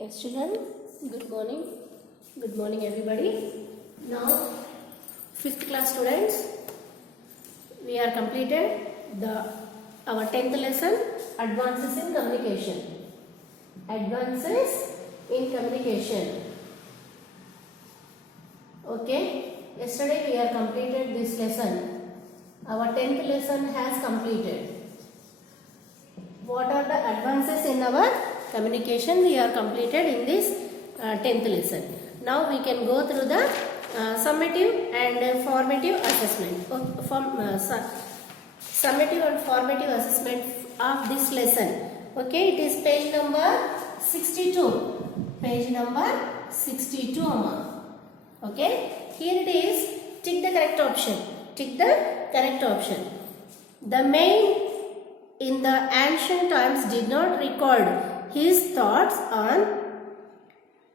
Yes, children. Good morning. Good morning, everybody. Now, fifth class students, we are completed our 10th lesson, Advances in Communication. Advances in Communication. Okay. Yesterday we are completed this lesson. Our 10th lesson has completed. What are the advances in our communication? We are completed in this 10th lesson. Now we can go through the summative and formative assessment. Summative and formative assessment of this lesson. Okay, it is page number 62. Page number 62. Okay, here it is. Tick the correct option. Tick the correct option. The man in the ancient times did not record his thoughts on.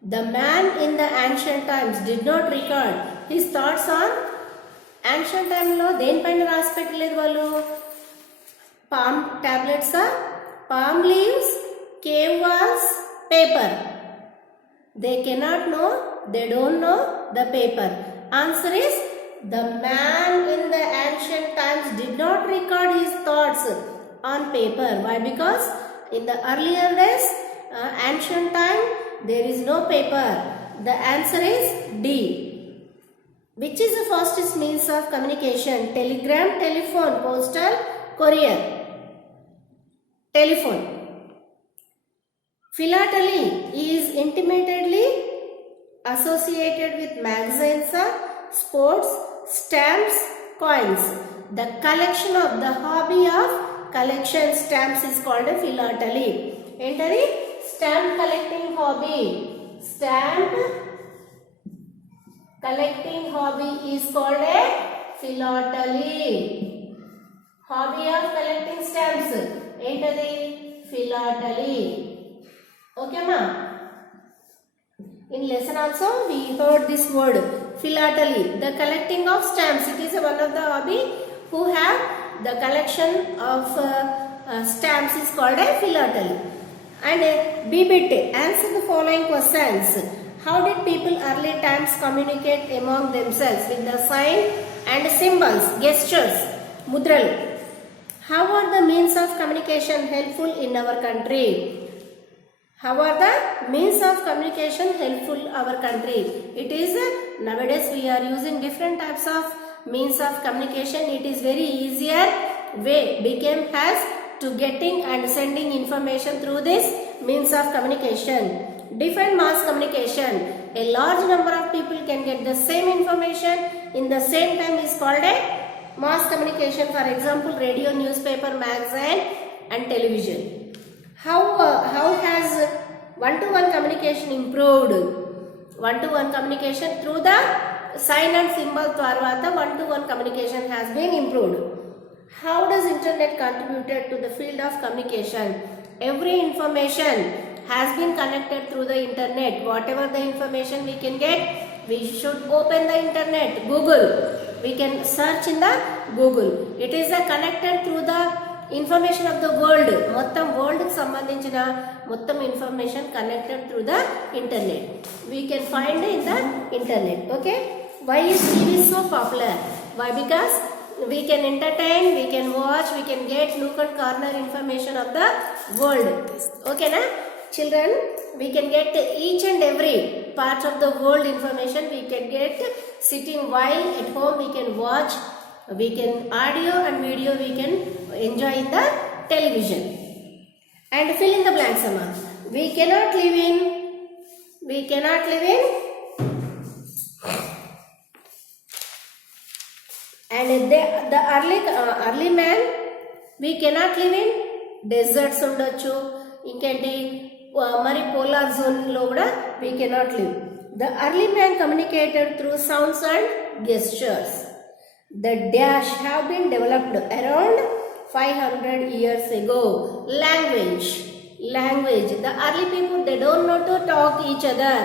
The man in the ancient times did not record his thoughts on. Ancient time lo దేని పైన రాసి పెట్టలేదు వాళ్ళు? Palm tablets, palm leaves, cave walls, paper. They cannot know, they don't know the paper. Answer is the man in the ancient times did not record his thoughts on paper. Why? Because in the earlier days, ancient time, there is no paper. The answer is D. Which is the fastest means of communication? Telegram, telephone, postal, courier. Telephone. Philately is intimately associated with magazines, sports, stamps, coins. The collection of the hobby of collection stamps is called a philately. Enter it. Stamp collecting hobby. Stamp collecting hobby is called a philately. Hobby of collecting stamps. Enter it. Philately. Okay, ma? In lesson also we heard this word philately. The collecting of stamps. It is one of the hobby who have the collection of stamps is called a philately. And B-bit, answer the following questions. How did people early times communicate among themselves? With the sign and symbols, gestures, mudralu. How are the means of communication helpful in our country? How are the means of communication helpful our country? It is nowadays we are using different types of means of communication. It is very easier way became has to getting and sending information through this means of communication. Define mass communication. A large number of people can get the same information in the same time is called a mass communication. For example, radio, newspaper, magazine and television. How has one-to-one communication improved? One-to-one communication through the sign and symbol tarvata one-to-one communication has been improved. How does internet contributed to the field of communication? Every information has been connected through the internet. Whatever the information we can get, we should open the internet, Google. We can search in the Google. It is connected through the information of the world. మొత్తం world కి సంబంధించిన మొత్తం information connected through the internet. We can find in the internet. Okay. Why is TV so popular? Why? Because we can entertain, we can watch, we can get nook and corner information of the world. Okay, na? Children, we can get each and every part of the world information. We can get sitting while at home. We can watch. We can audio and video. We can enjoy in the television. And fill in the blanks, Amma. We cannot live in. And the early man, we cannot live in deserts undachu. Inkenti mari polar zone lo kuda we cannot live. The early man communicated through sounds and gestures. The dash have been developed around 500 years ago. Language. The early people, they don't know to talk each other,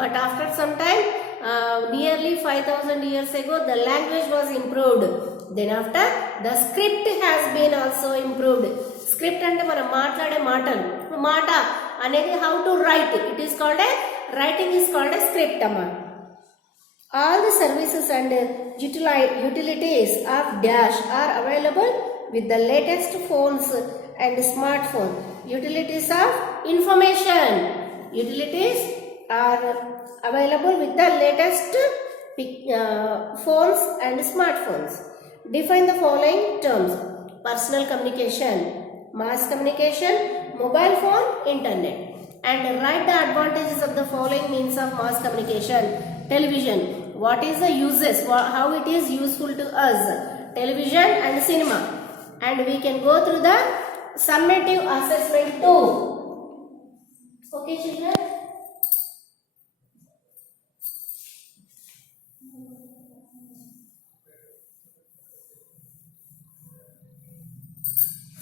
but after some time, nearly 5,000 years ago, the language was improved. Then after, the script has been also improved. Script అంటే మనం మాట్లాడే మాటలు మాట అనేది how to write. It is called a writing is called a script amma. All the services and utilities of Dash are available with the latest phones and smartphone. Utilities of information. Utilities are available with the latest phones and smartphones. Define the following terms: personal communication, mass communication, mobile phone, internet. And write the advantages of the following means of mass communication. Television. What is the uses? How it is useful to us? Television and cinema. And we can go through the summative assessment too. Okay, children.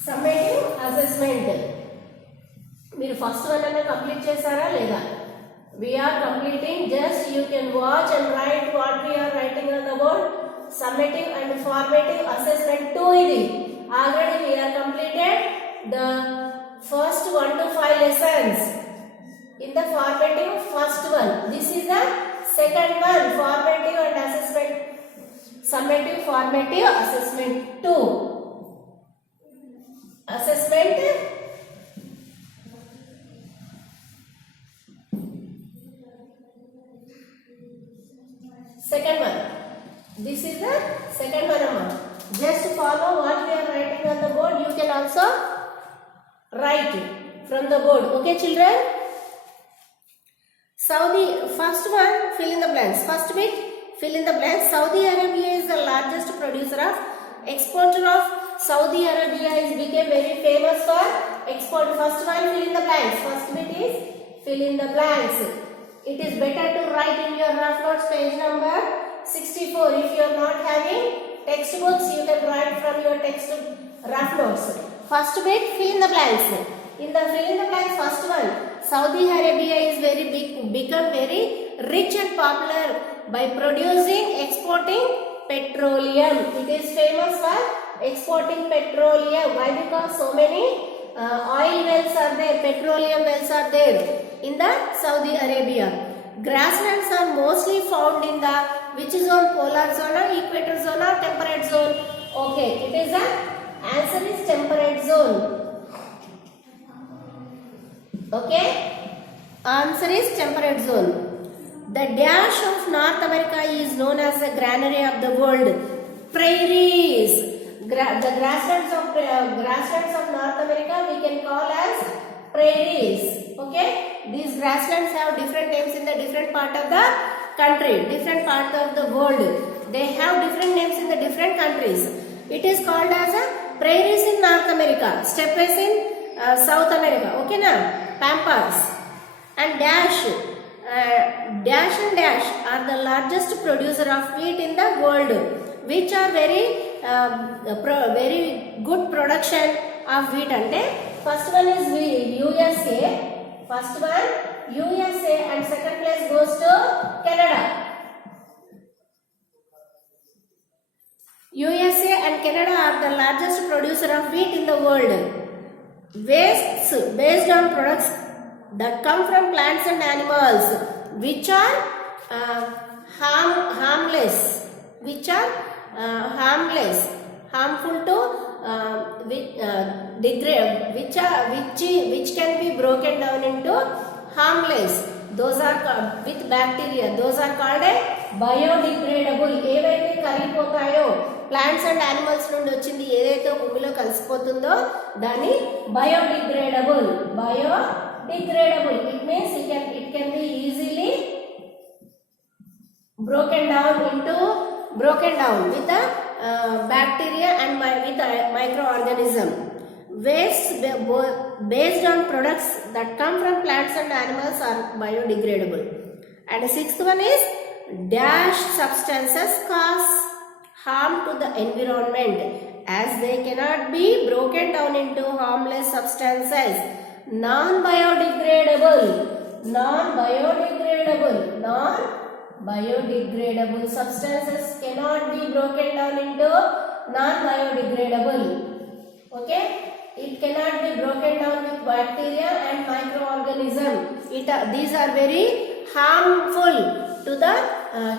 Summative assessment. మీరు first one అన్న complete చేశారా లేదా? We are completing. Just you can watch and write what we are writing on the board. Summative and formative assessment 2 idi. Already we are completed the first 1 to 5 lessons. In the formative first one. This is the second one, formative and assessment. Summative, formative, assessment 2. Assessment second one. This is the second one amma. Just follow what we are writing on the board. You can also write from the board. Okay, children. Saudi, first one, fill in the blanks. First bit, fill in the blanks. Saudi Arabia is the largest producer of, exporter of. Saudi Arabia is became very famous for export. First one, fill in the blanks. First bit is fill in the blanks. It is better to write in your rough notes page number 64. If you are not having textbooks, you can write from your text rough notes. First bit, fill in the blanks. In the fill in the blanks, first one, Saudi Arabia is very big, become very rich and popular by producing, exporting petroleum. It is famous for exporting petroleum. Why? Because so many oil wells are there, petroleum wells are there in the Saudi Arabia. Grasslands are mostly found in the which zone? Polar zone, equator zone, or temperate zone? Okay, it is the answer is temperate zone. Okay, answer is temperate zone. The dash of North America is known as the granary of the world. Prairies. The grasslands of North America we can call as prairies. Okay, these grasslands have different names in the different part of the country, different part of the world. They have different names in the different countries. It is called as a prairies in North America, steppes in South America. Okay na, pampas. And dash and dash are the largest producer of wheat in the world, which are very good production of wheat. Ante first one is USA. First one USA and second place goes to Canada. USA and Canada are the largest producer of wheat in the world. Wastes based on products that come from plants and animals, which are harmless, which are harmful to degrade, which can be broken down into harmless. Those are with bacteria. Those are called a biodegradable. ఏవైతే కరిగిపోతాయో plants and animals నుండి వచ్చింది ఏదైతే భూమిలో కలిసిపోతుందో దాన్ని biodegradable. Biodegradable. It means it can be easily broken down with the bacteria and with the microorganism. Waste based on products that come from plants and animals are biodegradable. And the sixth one is dash substances cause harm to the environment as they cannot be broken down into harmless substances. Non-biodegradable substances cannot be broken down into non-biodegradable. Okay, it cannot be broken down with bacteria and microorganism. These are very harmful to the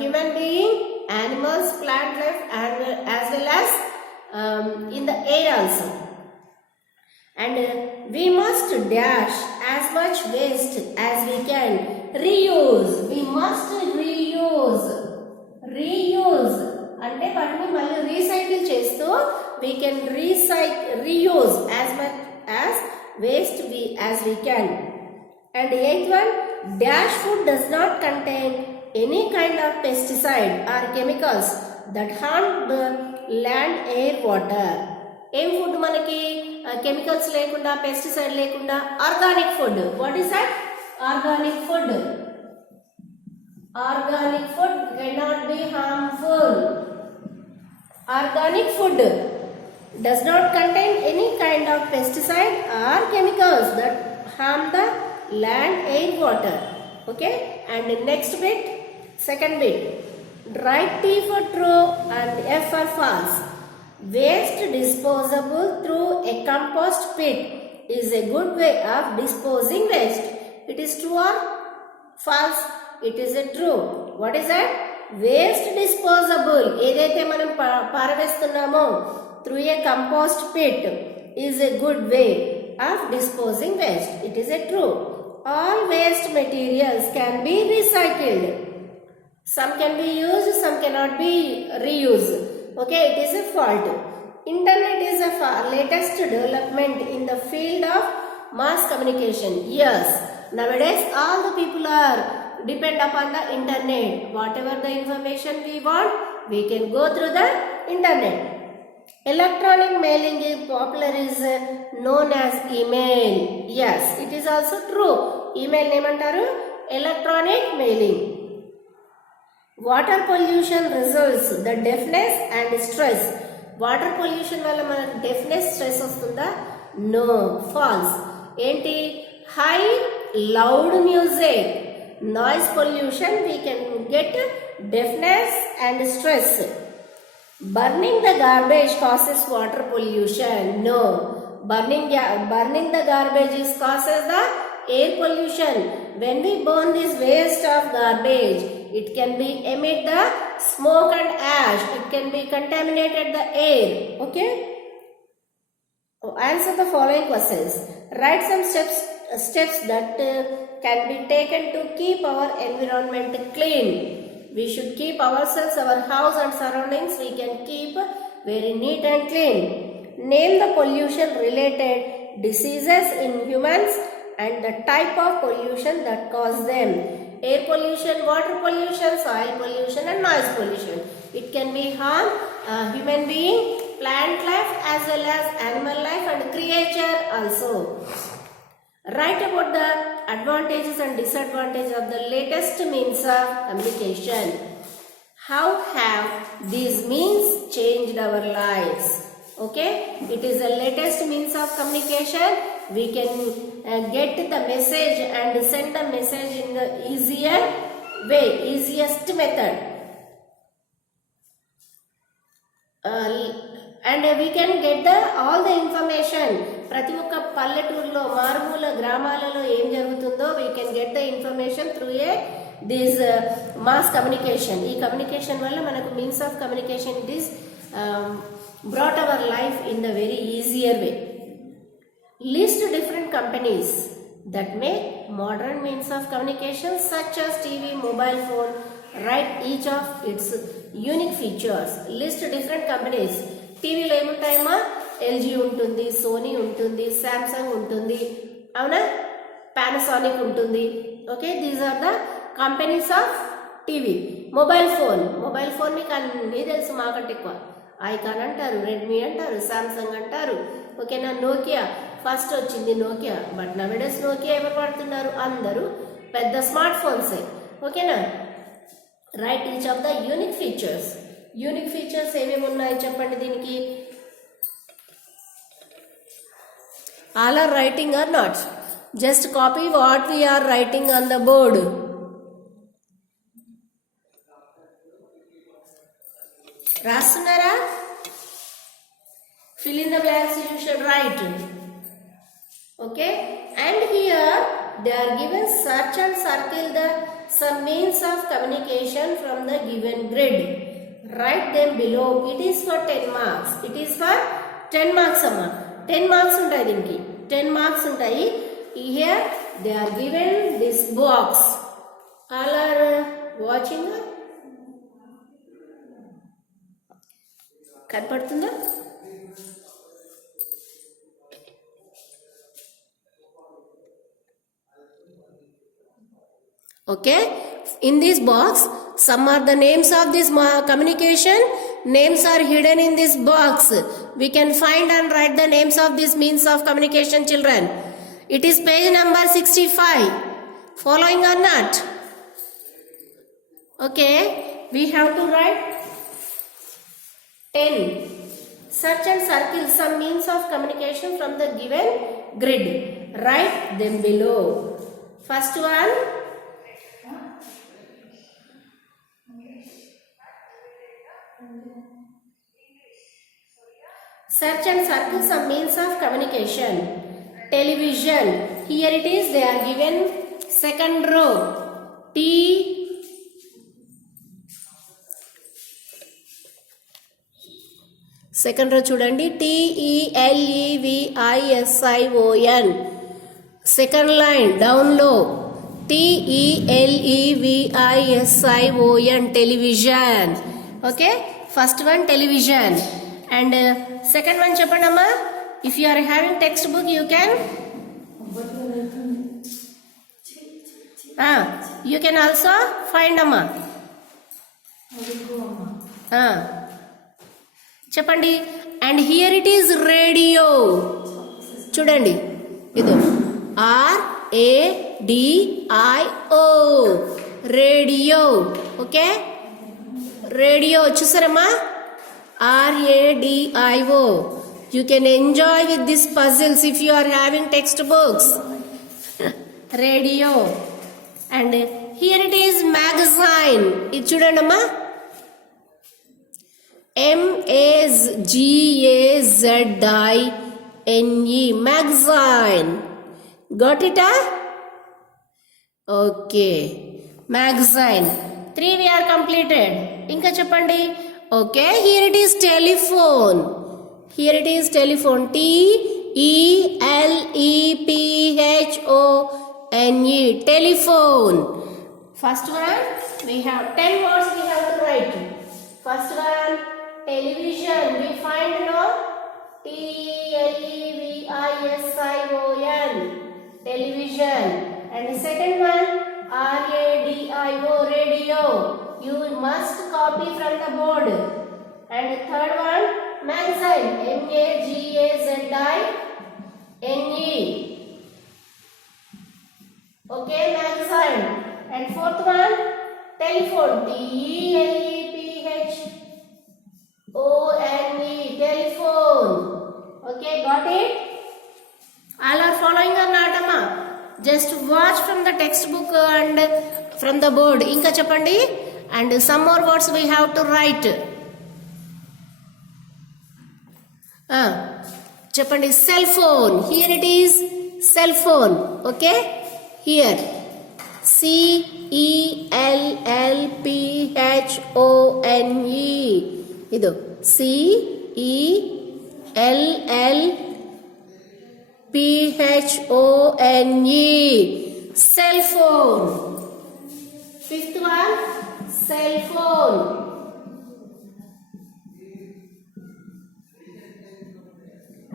human being, animals, plant life, and as well as in the air also. And we must dash as much waste as we can. Reuse. We must reuse. Reuse. అంటే వాటిని మళ్ళీ recycle చేస్తూ we can reuse as much as waste as we can. And eighth one, dash food does not contain any kind of pesticide or chemicals that harm the land, air, water. ఏం food మనకి chemicals లేకుండా, pesticide లేకుండా, organic food. What is that? Organic food. Organic food cannot be harmful. Organic food does not contain any kind of pesticide or chemicals that harm the land, air, water. Okay? And the next bit, second bit. Write T for true and F for false. Waste disposable through a compost pit is a good way of disposing waste. It is true or false? It is a true. What is that? Waste disposable. ఏదైతే మనం పారవేస్తున్నామో through a compost pit is a good way of disposing waste. It is a true. All waste materials can be recycled. Some can be used, some cannot be reused. Okay, it is a fault. Internet is a latest development in the field of mass communication. Yes, nowadays all the people are depend upon the internet. Whatever the information we want, we can go through the internet. Electronic mailing is popular, is known as email. Yes, it is also true. Email name antaru electronic mailing. Water pollution results the deafness and stress. Water pollution valla manaku deafness, stress vastunda? No, false. Enti? High loud music, noise pollution, we can get deafness and stress. Burning the garbage causes water pollution. No, burning the garbage causes the air pollution. When we burn this waste of garbage, it can be emit the smoke and ash. It can be contaminated the air. Okay? Answer the following questions. Write some steps that can be taken to keep our environment clean. We should keep ourselves, our house and surroundings, we can keep very neat and clean. Name the pollution related diseases in humans and the type of pollution that cause them. Air pollution, water pollution, soil pollution and noise pollution. It can be harm human being, plant life as well as animal life and creature also. Write about the advantages and disadvantages of the latest means of communication. How have these means changed our lives? Okay, it is the latest means of communication. We can get the message and send the message in the easier way, easiest method. And we can get all the information. ప్రతి ఒక్క పల్లెటూరులో, మారుమూల గ్రామాలలో ఏం జరుగుతుందో we can get the information through this mass communication. ఈ communication వల్ల మనకు means of communication, it is brought our life in the very easier way. List different companies that make modern means of communication such as TV, mobile phone. Write each of its unique features. List different companies. టీవీలో ఏముంటాయమ్మా? LG ఉంటుంది, Sony ఉంటుంది, Samsung ఉంటుంది, అవునా, Panasonic ఉంటుంది. Okay, these are the companies of TV. Mobile phone మీకు అన్నీ తెలుసు, మాకంటే ఎక్కువ. ఐకాన్ అంటారు, రెడ్మీ అంటారు, శాంసంగ్ అంటారు. ఓకేనా, నోకియా ఫస్ట్ వచ్చింది నోకియా, బట్ నవడేస్ నోకియా ఎవరు వాడుతున్నారు? అందరూ పెద్ద స్మార్ట్ ఫోన్సే. ఓకేనా, right each of the unique features. Unique features ఏమేమి ఉన్నాయి చెప్పండి దీనికి. All are writing or not? Just copy what we are writing on the board. రాస్తున్నారా? Fill in the blanks you should write. Okay, and here they are given search and circle the some means of communication from the given grid. Write them below. It is for 10 marks. It is for 10 marks amma. 10 marks untayi dinki. 10 marks untayi. Here they are given this box. All are watching. కనపడుతుందా? Okay, in this box some are the names of this communication. Names are hidden in this box. We can find and write the names of these means of communication, children. It is page number 65. Following or not? Okay, we have to write 10. Search and circle some means of communication from the given grid. Write them below. First one, search and circle some means of communication. Television. Here it is. They are given second row. T. Second row chudandi. TELEVISION. Second line down low. TELEVISION. Television. Okay. First one television. And second one chepandamma. If you are having textbook, you can you can also find amma. Chepandi. And here it is radio. Chudandi. Idu RADIO. Radio. Okay. Radio chusarama. RADIO. You can enjoy with these puzzles if you are having textbooks. Radio. And here it is magazine. It chudandamma. MAGAZINE. Magazine. Got it? Okay. Magazine. 3 we are completed. Inka cheppandi. Okay, here it is telephone. Here it is telephone. TELEPHONE. Telephone. First one, we have 10 words we have to write. First one, television. We find no TELEVISION. Television. And the second one, RADIO. Radio. You must copy from the board. And the third one, magazine. MAGAZINE. Okay, magazine. And fourth one, telephone. TELEPHONE. Telephone. Okay, got it? All are following or not, amma? Just watch from the textbook and from the board. Inka cheppandi. And some more words we have to write. Cheppandi. Cell phone. Here it is. Cell phone. Okay. Here. CELLPHONE. Idu. CELLPHONE. Cell phone. Fifth one. Cell phone.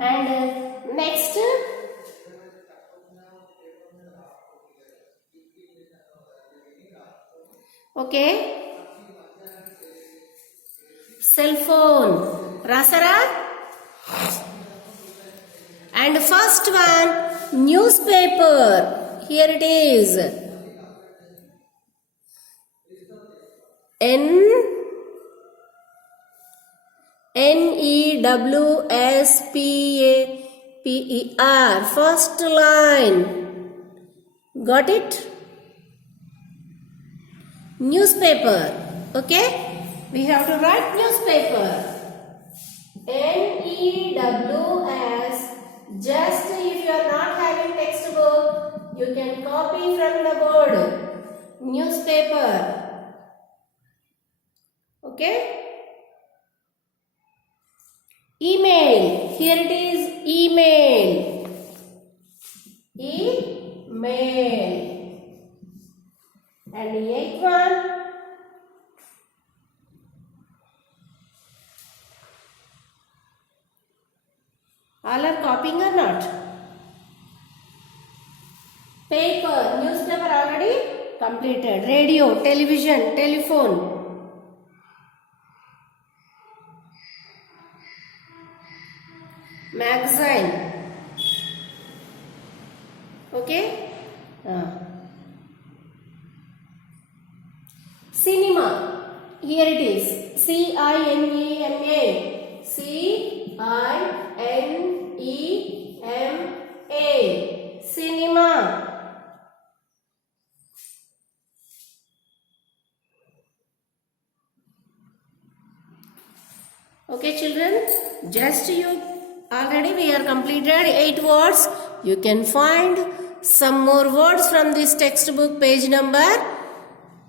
And next, okay, cell phone. Rasara. And first one, newspaper. Here it is. NEWSPAPER. First line. Got it? Newspaper. Okay? We have to write newspaper. NEWS. Just if you are not having you can copy from the board. Newspaper. Okay. Email. Here it is, email. Email. And the eighth one, all are copying or not? Paper, newspaper already completed. Radio, television, telephone. Magazine. Okay. Cinema. Here it is. C-I-N-E-M-A. C-I-N-E-M-A. Cinema. Okay, children. Just you already we are completed 8 words. You can find some more words from this textbook, page number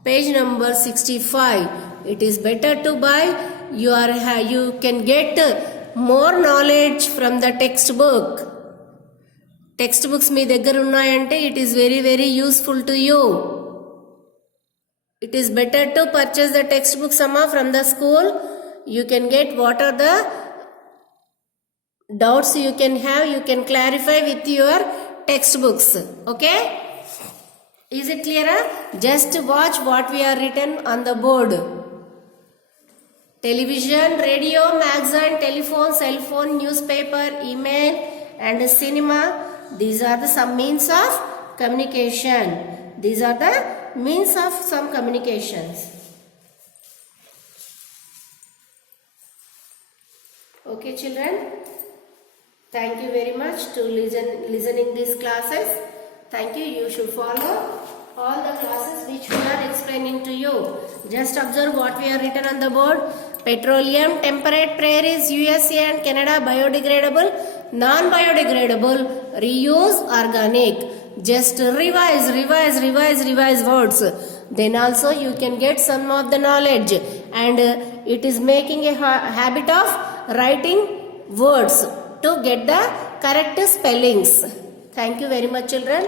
65. It is better to buy. You can get more knowledge from the textbook. Textbooks మీ దగ్గర ఉన్నాయంటే it is very very useful to you. It is better to purchase the textbooks from the school. You can get what are the doubts you can have, you can clarify with your textbooks. Okay, is it clear? Just watch what we are written on the board. Television, radio, magazine, telephone, cell phone, newspaper, email and cinema. These are the some means of communication. These are the means of some communications. Okay, children. Thank you very much to listening these classes. Thank you. You should follow all the classes which we are explaining to you. Just observe what we are written on the board. Petroleum, temperate prairies, USA and Canada, biodegradable, non-biodegradable, reuse, organic. Just revise words. Then also you can get some of the knowledge, and it is making a habit of writing words to get the correct spellings. Thank you very much, children.